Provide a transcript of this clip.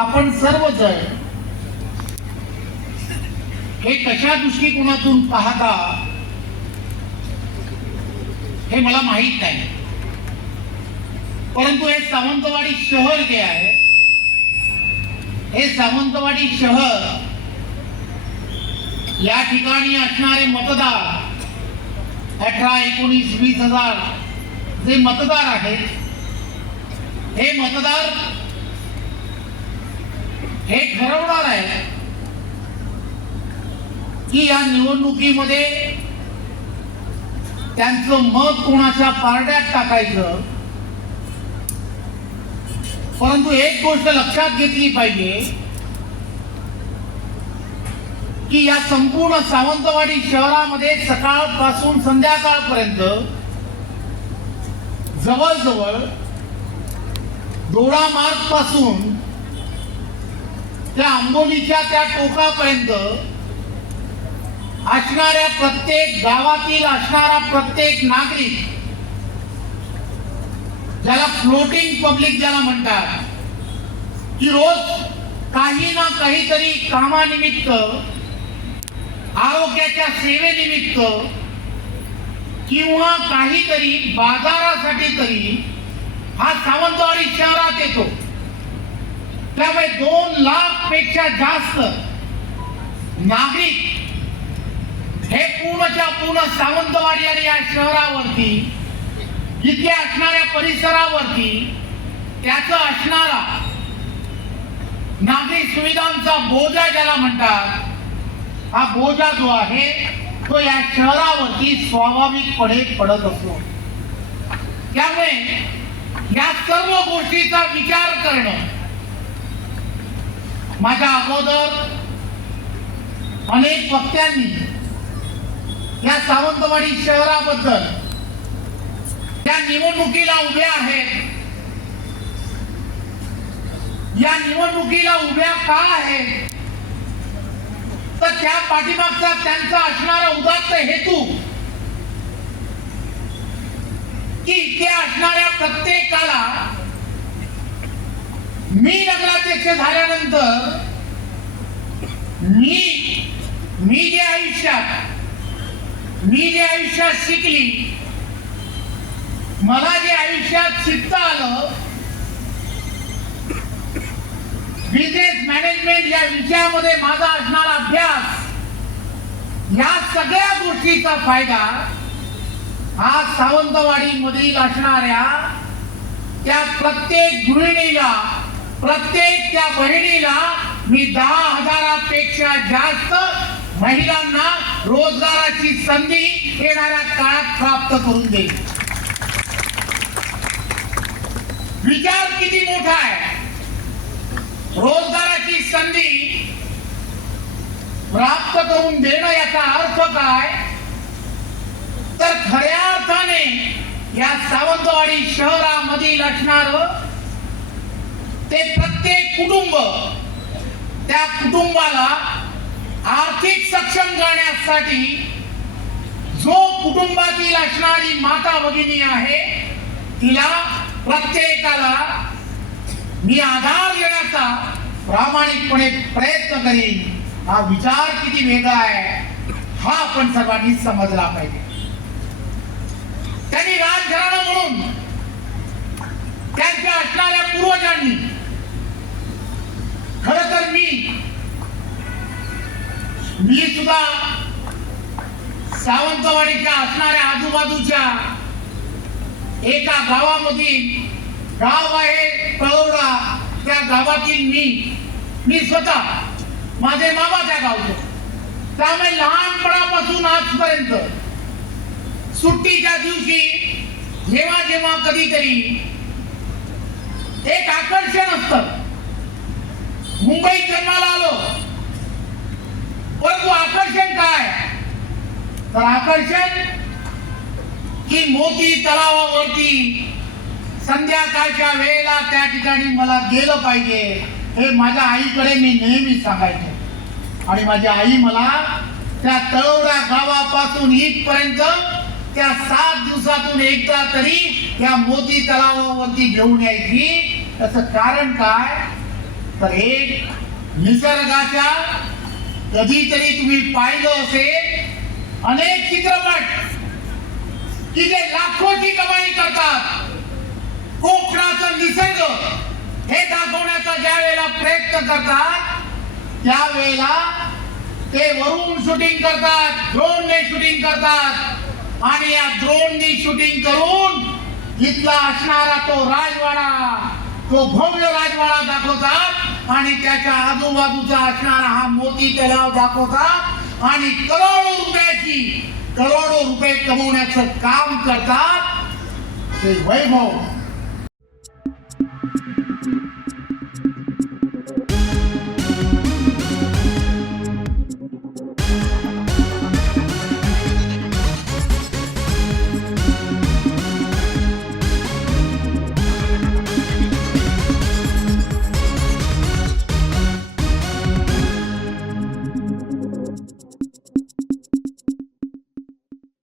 आपण सर्वजण हे कशा दृष्टिकोनातून पाहता हे मला माहीत नाही. परंतु हे सावंतवाडी शहर जे आहे हे सावंतवाडी शहर या ठिकाणी असणारे मतदार अठरा एकोणीस वीस हजार जे मतदार आहेत हे मतदार हे ठरवणार आहे की या निवडणुकीमध्ये त्यांचं मत कोणाच्या पारड्यात टाकायचं? परंतु एक गोष्ट लक्षात घेतली पाहिजे की या संपूर्ण सावंतवाडी शहरामध्ये सकाळपासून संध्याकाळपर्यंत जवळजवळ दोडा मार्गपासून त्या आंबोलीच्या त्या टोकापर्यंत असणाऱ्या प्रत्येक गावातील असणारा प्रत्येक नागरिक ज्याला फ्लोटिंग पब्लिक ज्याला म्हणतात की रोज काही ना काहीतरी कामानिमित्त आरोग्याच्या सेवेनिमित्त किंवा काहीतरी बाजारासाठी तरी हा सावंतवाडी शहरात येतो. त्यामुळे दोन लाखपेक्षा जास्त नागरिक हे पूर्णच्या पूर्ण सावंतवाडी आणि या शहरावरती इथे असणाऱ्या परिसरावरती त्याच असणारा नागरिक सुविधांचा बोजा ज्याला म्हणतात हा बोजा जो आहे तो या शहरावरती स्वाभाविकपणे पडत असतो. त्यामुळे या सर्व गोष्टीचा विचार करणं माझ्या अगोदर अनेक वक्त्यांनी या सावंतवाडी शहराबद्दल. त्या निवडणुकीला उभ्या आहेत. या निवडणुकीला उभ्या का आहेत? तर त्या पाठीमागचा त्यांचा असणारा उदात्त हेतू की इथे असणाऱ्या प्रत्येकाला मी नगराध्यक्ष झाल्यानंतर मी मी जे आयुष्यात मी जे आयुष्यात शिकली मला जे आयुष्यात शिकता आलं बिझनेस मॅनेजमेंट या विषयामध्ये माझा असणारा अभ्यास या सगळ्या गोष्टीचा फायदा हा सावंतवाडी मधील असणाऱ्या त्या प्रत्येक गृहिणीला प्रत्येक त्या बहिणीला मी दहा हजारापेक्षा जास्त महिलांना रोजगाराची संधी येणाऱ्या काळात प्राप्त करून देईल. विचार किती मोठा आहे. रोजगाराची संधी प्राप्त करून देणं याचा अर्थ काय? तर खऱ्या अर्थाने या सावंतवाडी शहरामधील असणार ते प्रत्येक कुटुंब त्या कुटुंबाला आर्थिक सक्षम करण्यासाठी जो कुटुंबातील असणारी माता भगिनी आहे तिला प्रत्येकाला मी आधार देण्याचा प्रामाणिकपणे प्रयत्न करीन. हा विचार किती वेगळा आहे हा आपण सर्वांनी समजला पाहिजे. त्यांनी राजघराणं म्हणून त्यांच्या असणाऱ्या पूर्वजांनी खर तर मी मी सुद्धा सावंतवाडीच्या असणाऱ्या आजूबाजूच्या एका गावामधील गाव आहे कळवडा. त्या गावातील मी मी स्वतः माझे मामा त्या गावचे. त्यामुळे लहानपणापासून आजपर्यंत सुट्टीच्या दिवशी जेव्हा जेव्हा कधीतरी एक आकर्षण असत. मुंबईत जन्माला आलो परंतु आकर्षण तर आकर्षण की मोती तलावावरती संध्याकाळच्या वेळेला त्या ठिकाणी मला गेलं पाहिजे हे माझ्या आईकडे मी नेहमी सांगायचे. आणि माझी आई मला त्या तळोडा गावापासून इथपर्यंत त्या सात दिवसातून एकदा तरी त्या मोती तलावावरती घेऊन यायची. त्याचं कारण काय? तर एक निसर्गाच्या कधीतरी तुम्ही पाहिलं असेल अनेक चित्रपट की जे लाखोची कमाई करतात. कोकणाचा निसर्ग हे दाखवण्याचा ज्या वेळेला प्रयत्न करतात त्यावेळेला ते वरून शूटिंग करतात ड्रोनने शूटिंग करतात. आणि या ड्रोननी शूटिंग करून इथला असणारा तो राजवाडा तो भव्य राजवाडा दाखवतात. आणि त्याच्या आजूबाजूचा असणारा हा मोती तलाव दाखवतात. आणि करोडो रुपयाची करोडो रुपये कमवण्याचं काम करतात ते वैभव